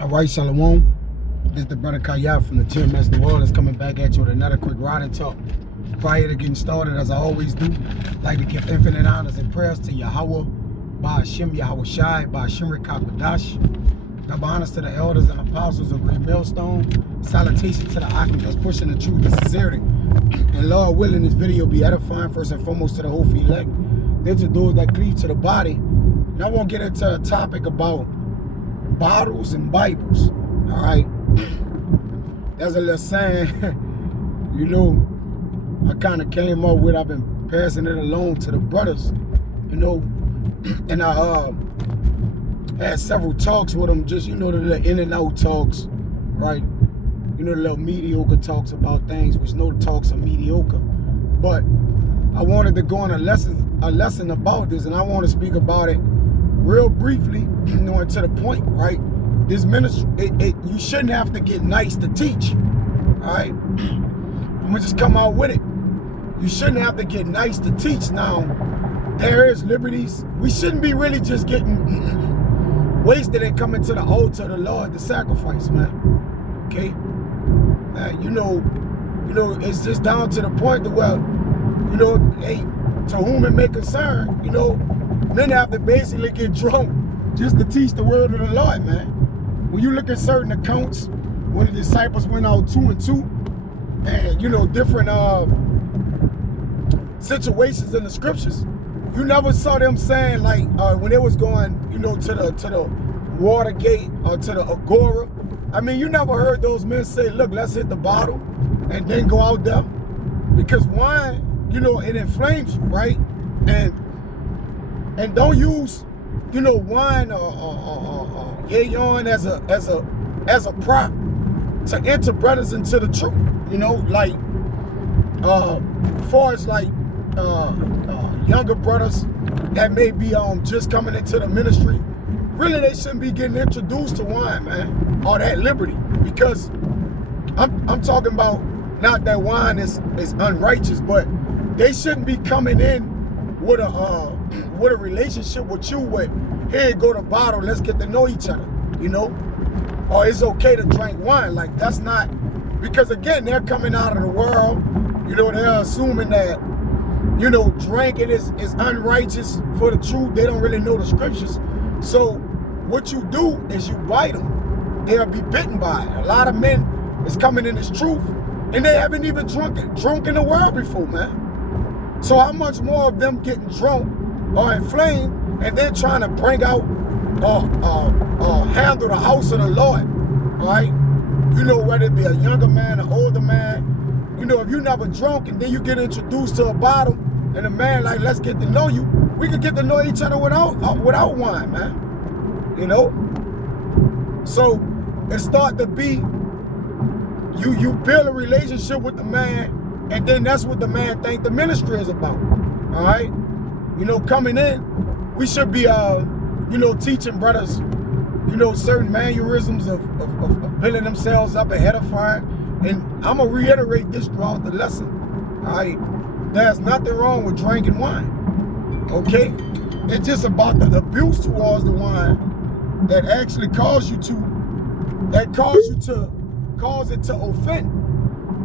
All right, Shalom. This is the brother Kayat from the Gym Master World. Is coming back at you with another quick ride and talk. Prior to getting started, as I always do, I'd like to give infinite honors and prayers to Yahweh, Ba'Hashem Yahweh Shai, Ba'Hashem Rekakwadash. Double honors to the elders and apostles of Great Millstone. Salutation to the Akim that's pushing the truth and sincerity. And Lord willing, this video be edifying first and foremost to the whole elect, then to those that cleave to the body. And I want to get into a topic about bottles and Bibles. All right, there's a little saying, you know, I kind of came up with. I've been passing it along to the brothers, you know, and I had several talks with them, just, you know, the little in and out talks, right? You know, the little mediocre talks about things, which no talks are mediocre. But I wanted to go on a lesson about this, and I want to speak about it real briefly, you know, and to the point, right? This ministry, you shouldn't have to get nice to teach, all right? I'm gonna just come out with it. You shouldn't have to get nice to teach. Now, there is liberties. We shouldn't be really just getting wasted and coming to the altar of the Lord to sacrifice, man, okay? You know, it's just down to the point that, well, you know, hey, to whom it may concern, you know, men have to basically get drunk just to teach the word of the Lord, man. When you look at certain accounts, when the disciples went out 2 and 2, and, you know, different situations in the scriptures, you never saw them saying, like, when they was going, you know, to the Watergate or to the Agora. I mean, you never heard those men say, look, let's hit the bottle and then go out there. Because wine, you know, it inflames you, right? And don't use, you know, wine or yayon as a prop to enter brothers into the truth. You know, like as far as like younger brothers that may be just coming into the ministry, really they shouldn't be getting introduced to wine, man, or that liberty. Because I'm talking about, not that wine is unrighteous, but they shouldn't be coming in with a relationship with you with, here, go to bottle, let's get to know each other, you know? Or it's okay to drink wine. Like, that's not, because again, they're coming out of the world, you know, they're assuming that, you know, drinking is unrighteous for the truth. They don't really know the scriptures. So what you do is you bite them. They'll be bitten by it. A lot of men is coming in this truth, and they haven't even drunk in the world before, man. So how much more of them getting drunk or inflamed and then trying to bring out or handle the house of the Lord, all right? You know, whether it be a younger man, an older man, you know, if you never drunk and then you get introduced to a bottle and a man like, let's get to know you, we could get to know each other without wine, man, you know? So it start to be, you build a relationship with the man, and then that's what the man think the ministry is about, all right? You know, coming in, we should be, you know, teaching brothers, you know, certain mannerisms of building themselves up and edifying. And I'm going to reiterate this throughout the lesson, all right? There's nothing wrong with drinking wine, okay? It's just about the abuse towards the wine that actually cause it to offend.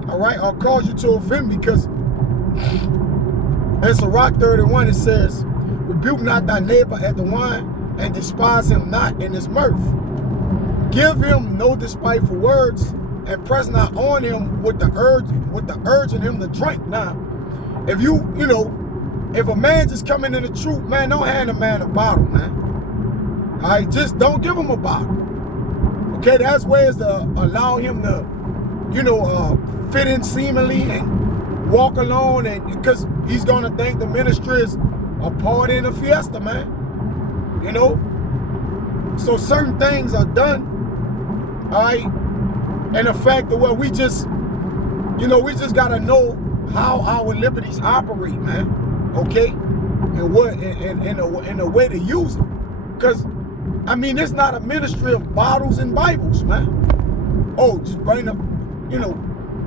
All right, or cause you to offend, because in Sirach 31 it says, rebuke not thy neighbor at the wine, and despise him not in his mirth. Give him no despiteful words, and press not on him with the urging him to drink. Now, if you know, if a man just coming in the truth, man, don't hand a man a bottle, man. All right, just don't give him a bottle. Okay, that's ways to allow him to, you know, fit in seemingly and walk alone, and because he's gonna think the ministry is a party and a fiesta, man. You know? So certain things are done, all right? And the fact that, well, we just gotta know how our liberties operate, man. Okay? And what and a way to use it. Because I mean, it's not a ministry of bottles and Bibles, man. Oh, just bring the, you know,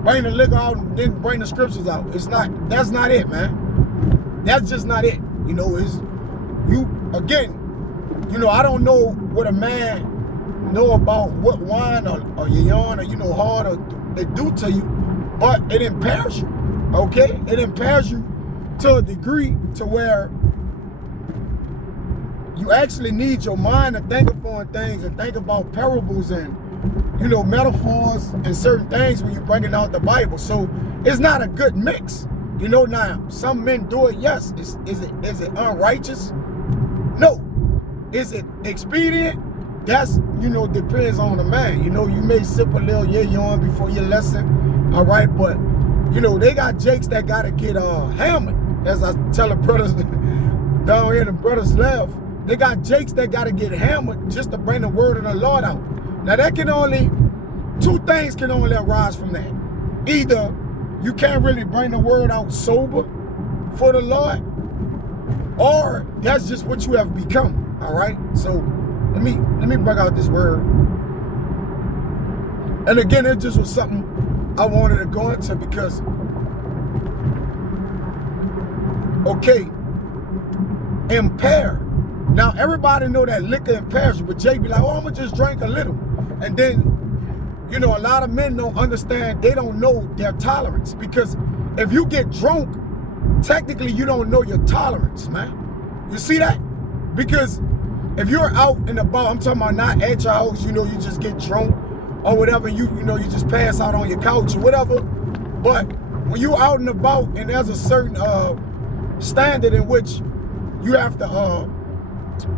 bring the liquor out and then bring the scriptures out. It's not, that's not it, man. That's just not it. You know, it's, you, again, you know, I don't know what a man know about what wine or yayon or, you know, hard or they do to you, but it impairs you, okay? It impairs you to a degree to where you actually need your mind to think upon things and think about parables and, you know, metaphors and certain things when you're bringing out the Bible. So it's not a good mix. You know, now, some men do it, yes. Is it unrighteous? No. Is it expedient? That's, you know, depends on the man. You know, you may sip a little yayon before your lesson, all right? But, you know, they got jakes that got to get hammered. As I tell the brothers down here, the brothers left, they got jakes that got to get hammered just to bring the word of the Lord out. Now, that can only, two things can only arise from that. Either you can't really bring the word out sober for the Lord, or that's just what you have become, all right? So let me bring out this word. And again, it just was something I wanted to go into because, okay, impair. Now, everybody know that liquor impairs you, but Jake be like, oh, I'm going to just drink a little. And then, you know, a lot of men don't understand, they don't know their tolerance. Because if you get drunk, technically you don't know your tolerance, man. You see that? Because if you're out and about, I'm talking about not at your house, you know, you just get drunk or whatever, you know, you just pass out on your couch or whatever. But when you're out and about and there's a certain standard in which you have to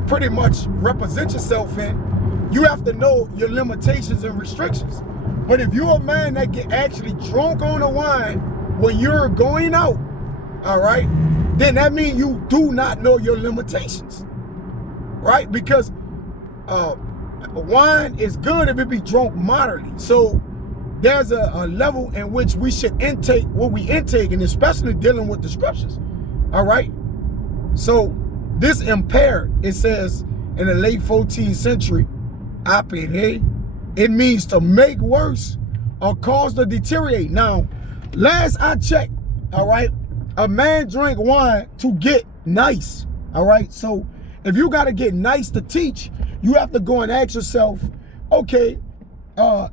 pretty much represent yourself in, you have to know your limitations and restrictions. But if you're a man that get actually drunk on the wine when you're going out, all right, then that means you do not know your limitations, right? Because wine is good if it be drunk moderately. So there's a level in which we should intake what we intake, and especially dealing with the scriptures, all right? So this impaired, it says in the late 14th century, it means to make worse or cause to deteriorate. Now, last I checked, all right, a man drink wine to get nice, all right? So if you got to get nice to teach, you have to go and ask yourself, okay, I'm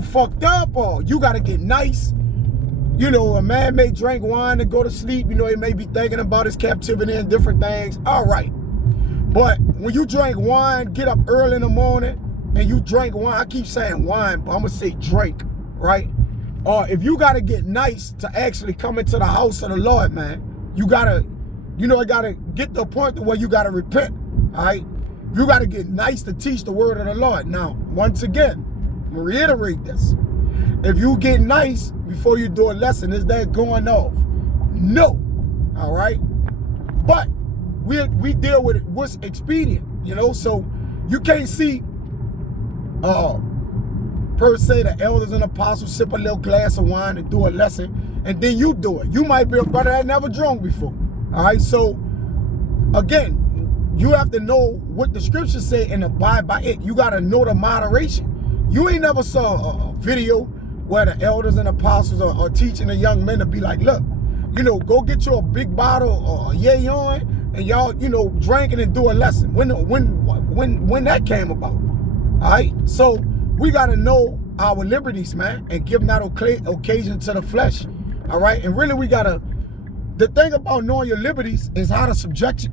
fucked up, or you got to get nice. You know, a man may drink wine to go to sleep. You know, he may be thinking about his captivity and different things. All right. But when you drink wine, get up early in the morning and you drink wine, I keep saying wine, but I'm going to say drink, right? Or if you got to get nice to actually come into the house of the Lord, man, you got to, you know, it got to get to a point to where you got to repent, all right? You got to get nice to teach the word of the Lord. Now, once again, I'm going to reiterate this. If you get nice before you do a lesson, is that going off? No, all right? But we deal with it, what's expedient, you know? So you can't see, per se, the elders and apostles sip a little glass of wine and do a lesson, and then you do it. You might be a brother that never drunk before, all right? So, again, you have to know what the scriptures say and abide by it. You got to know the moderation. You ain't never saw a video where the elders and apostles are teaching the young men to be like, look, you know, go get you a big bottle or yayon and y'all, you know, drinking and do a lesson. When that came about, all right? So we got to know our liberties, man, and give not occasion to the flesh, all right? And really we got to, the thing about knowing your liberties is how to subject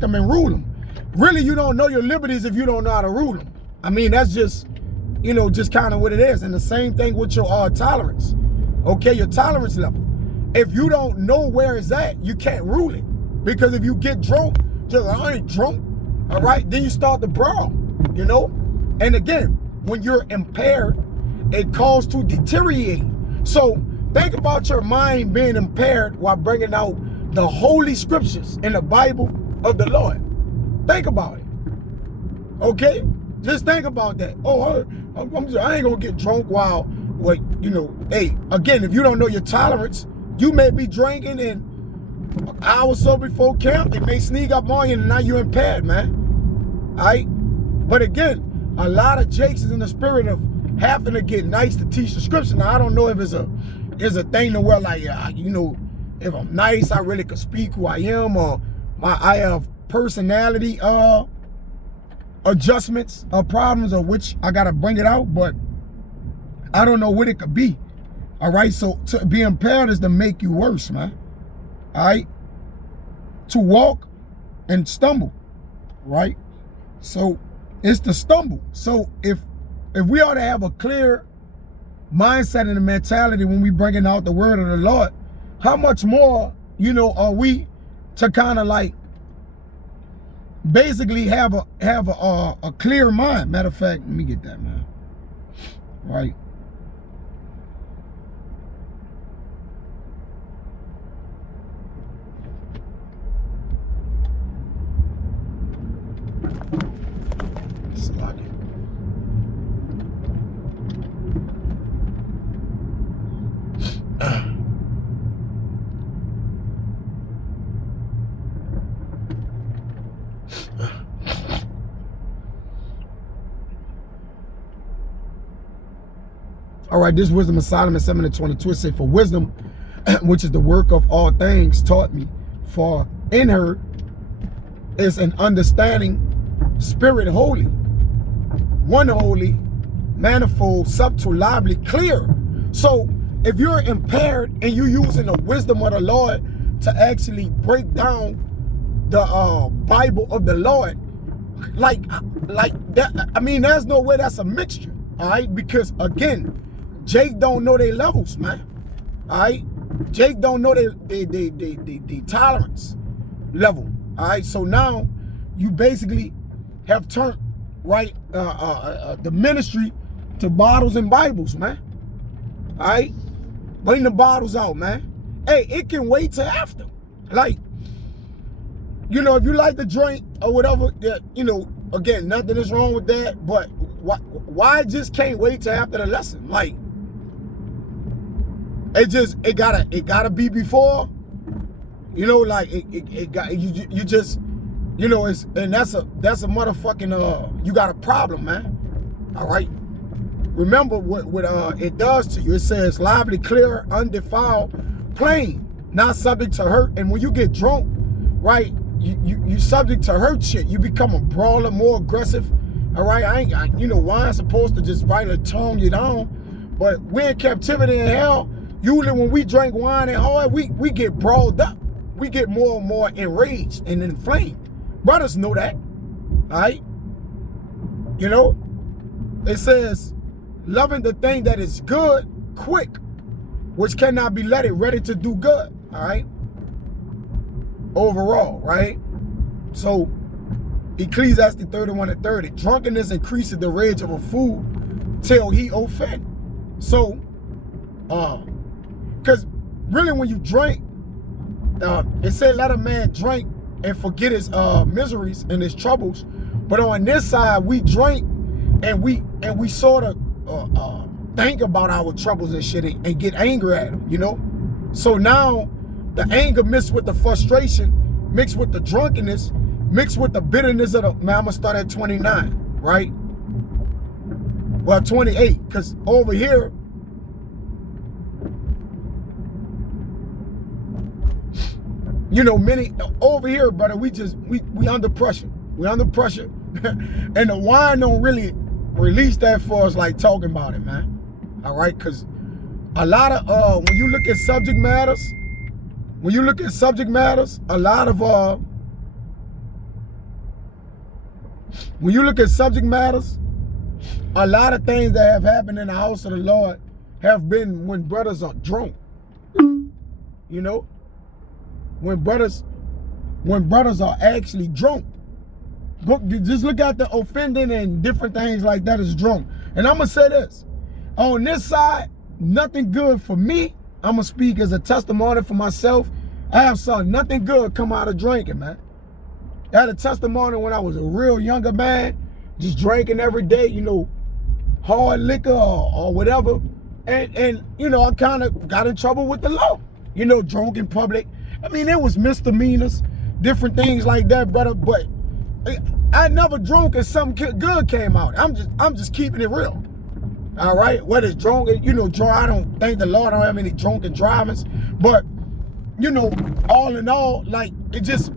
them and rule them. Really, you don't know your liberties if you don't know how to rule them. I mean, that's just, you know, just kind of what it is. And the same thing with your tolerance, okay, your tolerance level. If you don't know where it's at, you can't rule it. Because if you get drunk, just, I ain't drunk, all right, then you start to brawl, you know? And again, when you're impaired, it calls to deteriorate. So think about your mind being impaired while bringing out the holy scriptures in the Bible of the Lord. Think about it, okay? Just think about that. Oh, I ain't gonna get drunk while, you know, hey, again, if you don't know your tolerance, you may be drinking and an hour or so before camp, it may sneak up on you and now you're impaired, man. All right? But again, a lot of jakes is in the spirit of having to get nice to teach the scripture. Now, I don't know if it's a thing to where, like, you know, if I'm nice, I really could speak who I am, or I have personality adjustments or problems of which I gotta bring it out, but I don't know what it could be. All right, so to be impaired is to make you worse, man. All right, to walk and stumble, right? So it's to stumble. So if we ought to have a clear mindset and a mentality when we bringing out the word of the Lord, how much more, you know, are we to kind of like basically have a clear mind? Matter of fact, let me get that, man. Right. All right, this Wisdom of Solomon 7:22, it says, for wisdom, which is the work of all things, taught me, for in her is an understanding, spirit holy, one holy, manifold, subtle, lively, clear. So if you're impaired and you're using the wisdom of the Lord to actually break down the Bible of the Lord, like that, I mean, there's no way that's a mixture, all right? Because again, Jake don't know their levels, man. All right, Jake don't know their tolerance level. All right, so now you basically have turned right the ministry to bottles and Bibles, man. All right, bring the bottles out, man. Hey, it can wait till after. Like, you know, if you like to drink or whatever, you know, again, nothing is wrong with that. But why just can't wait till after the lesson? Like, it gotta be before, you know, like it got you just, you know, it's, and that's a motherfucking you got a problem, man. All right, remember what it does to you. It says lively, clear, undefiled, plain, not subject to hurt. And when you get drunk, right, you subject to hurt shit. You become a brawler, more aggressive. All right, you know, wine's supposed to just rightly tone you down, but we're in captivity in hell. Usually when we drink wine and hard, we get brawled up. We get more and more enraged and inflamed. Brothers know that, all right? You know, it says, loving the thing that is good, quick, which cannot be let it, ready to do good, all right? Overall, right? So, Ecclesiastes 31:30, drunkenness increases the rage of a fool till he offend. So, because really when you drink, it said let a man drink and forget his miseries and his troubles. But on this side, we drink and we sort of think about our troubles and shit and get angry at them, you know? So now the anger mixed with the frustration, mixed with the drunkenness, mixed with the bitterness of the, man, I'm gonna start at 29, right? Well, 28, because over here, you know, many over here, brother, we under pressure. We under pressure. And the wine don't really release that for us like talking about it, man. All right, because a lot of when you look at subject matters, a lot of when you look at subject matters, a lot of things that have happened in the house of the Lord have been when brothers are drunk. You know? When brothers are actually drunk. Just look at the offending and different things like that is drunk. And I'm going to say this. On this side, nothing good for me. I'm going to speak as a testimony for myself. I have saw nothing good come out of drinking, man. I had a testimony when I was a real younger man, just drinking every day, you know, hard liquor or whatever. And you know, I kind of got in trouble with the law. You know, drunk in public. I mean, it was misdemeanors, different things like that, brother. But I never drunk and something good came out. I'm just keeping it real. All right, whether it's drunk, you know, I don't thank the Lord I don't have any drunken drivers. But you know, all in all, like it just,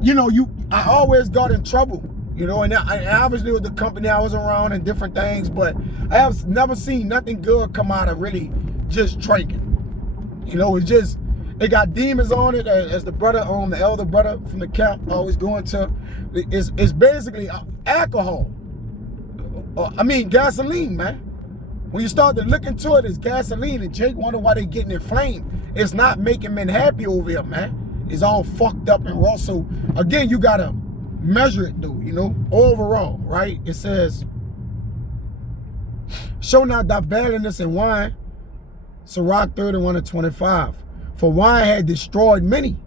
you know, I always got in trouble. You know, and obviously with the company I was around and different things, but I have never seen nothing good come out of really just drinking. You know, it's just, it got demons on it, as the brother, the elder brother from the camp always going to. It's basically alcohol. I mean, gasoline, man. When you start to look into it, it's gasoline, and Jake wonder why they getting inflamed. It's not making men happy over here, man. It's all fucked up and raw. So again, you gotta measure it though, you know, overall, right? It says, show not thy valiantness in wine, Sirach 31:25. For wine had destroyed many,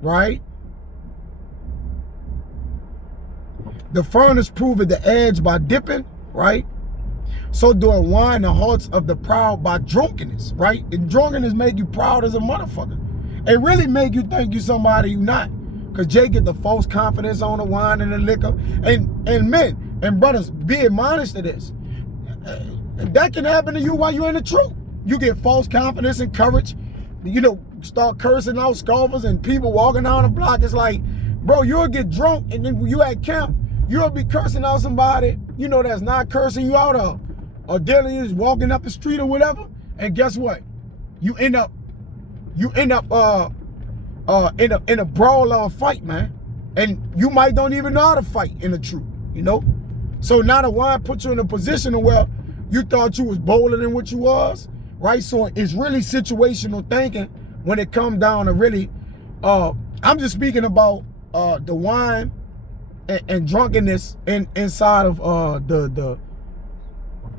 right? The furnace proveth the edge by dipping, right? So doeth wine the hearts of the proud by drunkenness, right? And drunkenness make you proud as a motherfucker. It really make you think you somebody you not. Because Jay get the false confidence on the wine and the liquor. And men and brothers, be admonished to this. That can happen to you while you're in the truth. You get false confidence and courage. You know, start cursing out scoffers and people walking down the block. It's like, bro, you'll get drunk, and then when you at camp, you'll be cursing out somebody, you know, that's not cursing you out, or Dylan is walking up the street or whatever. And guess what? You end up in a brawl or a fight, man. And you might don't even know how to fight in the truth, you know? So now the wine puts you in a position where you thought you was bolder than what you was, right? So it's really situational thinking when it comes down to really, I'm just speaking about the wine and drunkenness inside of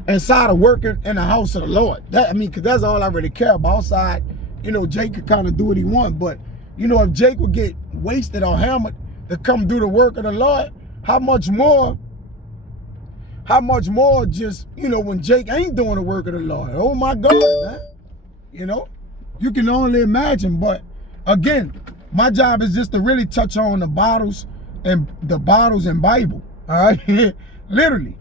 inside of working in the house of the Lord. That, I mean, because that's all I really care about. Outside, you know, Jake could kind of do what he want, but you know, if Jake would get wasted or hammered to come do the work of the Lord, how much more just, you know, when Jake ain't doing the work of the Lord? Oh my God, man. You know, you can only imagine. But again, my job is just to really touch on the bottles and Bible. All right, literally,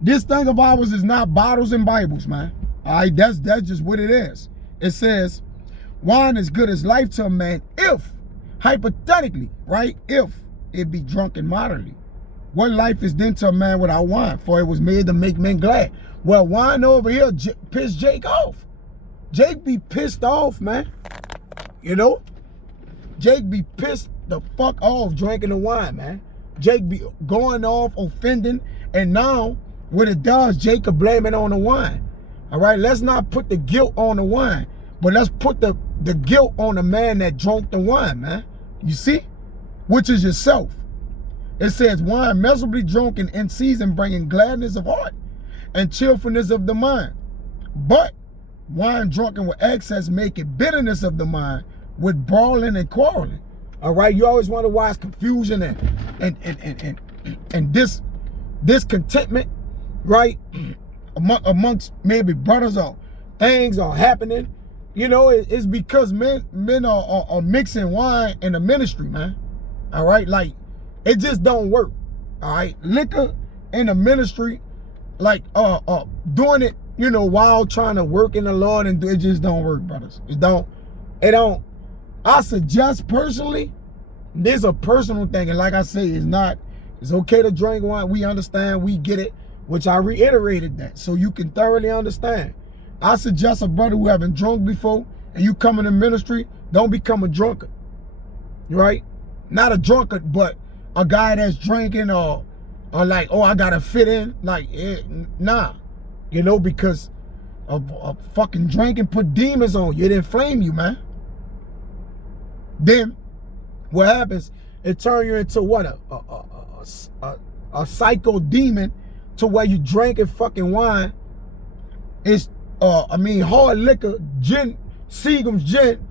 this thing of ours is not bottles and Bibles, man. All right, that's just what it is. It says, wine is good as life to a man if, hypothetically, right, if it be drunken moderately. What life is then to a man without wine? For it was made to make men glad. Well, wine over here pissed Jake off. Jake be pissed off, man. You know? Jake be pissed the fuck off drinking the wine, man. Jake be going off, offending, and now what it does, Jake could blame it on the wine. All right, let's not put the guilt on the wine, but let's put the guilt on the man that drank the wine, man. You see? Which is yourself. It says, wine miserably drunken in season, bringing gladness of heart and cheerfulness of the mind. But wine drunken with excess, making bitterness of the mind with brawling and quarreling. All right, you always wonder why it's confusion and discontentment, right? Amongst maybe brothers or things are happening. You know, it's because men are mixing wine in the ministry, man. All right, like it just don't work. All right, liquor in the ministry, like doing it, you know, while trying to work in the Lord, and it just don't work, brothers. It don't. I suggest personally, this is a personal thing, and like I say, it's okay to drink wine. We understand, we get it, which I reiterated that, so you can thoroughly understand. I suggest a brother who haven't drunk before, and you come in the ministry, don't become a drunkard, right? Not a drunkard, but a guy that's drinking or like, oh, I gotta fit in, like, nah, you know, because of fucking drinking put demons on you. It inflame you, man. Then what happens? It turns you into what, a psycho demon, to where you drinking fucking wine. It's hard liquor, gin, Seagram's gin,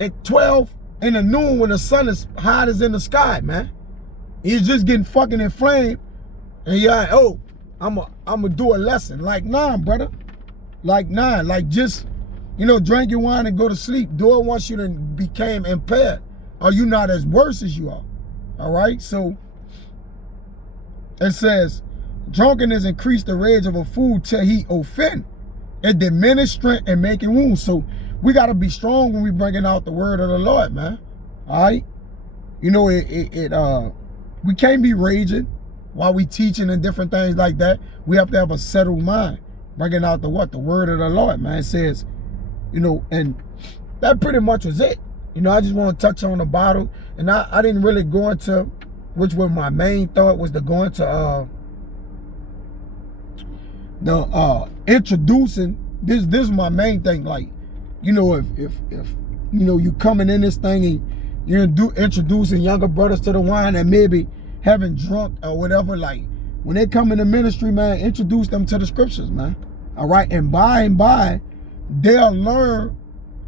at 12 in the noon when the sun is hot as in the sky, man. He's just getting fucking inflamed, and you're like, oh, I'm a do a lesson. Like, nah, brother. Like, nah, like just, you know, drink your wine and go to sleep. Do it once you done became impaired, or you not as worse as you are. All right, so it says, drunkenness increase the rage of a fool till he offend. It diminish strength and making wounds. So we got to be strong when we bringing out the word of the Lord, man. All right, you know, we can't be raging, while we teaching and different things like that, we have to have a settled mind. Bringing out the what? The word of the Lord, man. It says, you know, and that pretty much was it. You know, I just want to touch on the bottle. And I didn't really go into, which was my main thought, was to go into introducing. This is my main thing. Like, you know, if you know, you coming in this thing and you're introducing younger brothers to the wine that maybe haven't drunk or whatever, like, when they come into ministry, man, introduce them to the scriptures, man. All right, and by, they'll learn,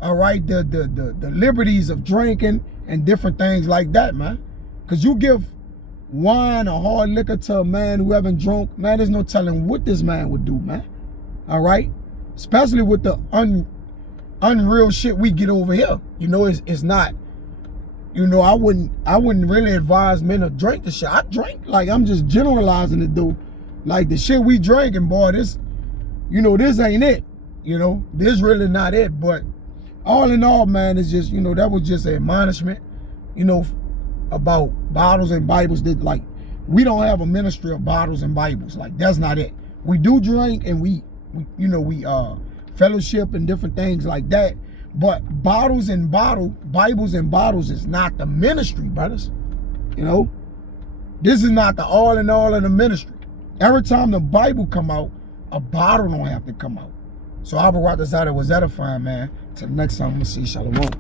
all right, the liberties of drinking and different things like that, man. Because you give wine or hard liquor to a man who haven't drunk, man, there's no telling what this man would do, man. All right, especially with the unreal shit we get over here. You know, it's not. You know, I wouldn't really advise men to drink the shit. I drink, like, I'm just generalizing it, though. Like, the shit we drinking, boy, this, you know, this ain't it. You know, this really not it. But all in all, man, it's just, you know, that was just an admonishment, you know, about bottles and Bibles. That, like, we don't have a ministry of bottles and Bibles. Like, that's not it. We do drink and we you know, we fellowship and different things like that. But Bibles and bottles is not the ministry, brothers. You know, this is not the all in all of the ministry. Every time the Bible come out, a bottle don't have to come out. So Abba Ratazada was edifying, man. Till next time, I'm gonna see Shalom.